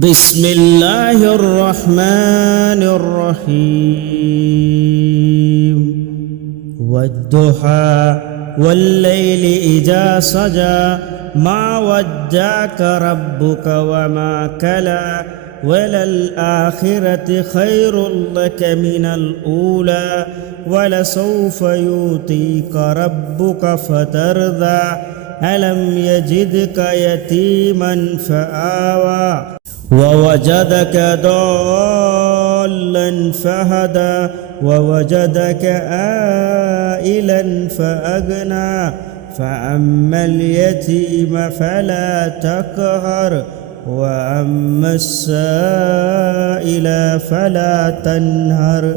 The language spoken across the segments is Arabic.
بسم الله الرحمن الرحيم والضحى والليل إذا سجى ما ودعك ربك وما كلى وللآخرة خير لك من الأولى ولسوف يعطيك ربك فترضى ألم يجدك يتيما فآوى ووجدك ضالا فهدى ووجدك عائلا فأغنى فأما اليتيم فلا تقهر وأما السائل فلا تنهر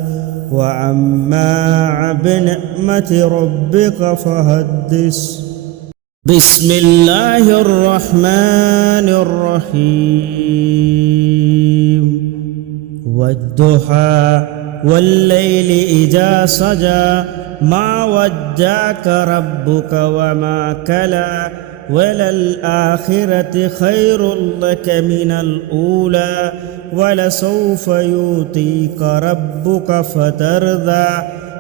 وأما بنعمة ربك فحدث. بسم الله الرحمن الرحيم والضحى والليل إذا سجى ما ودعك ربك وما كلى وللآخرة خير لك من الأولى ولسوف يعطيك ربك فترضى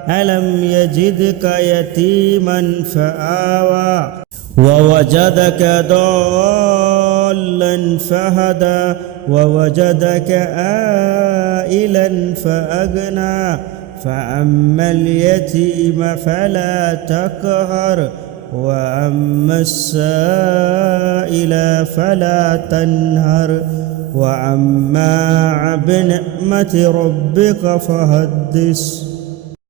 ألم يجدك يتيما فآوى ووجدك ضالا فهدى ووجدك عائلا فأغنى فأما اليتيم فلا تقهر وأما السائل فلا تنهر وأما بنعمة ربك فحدث.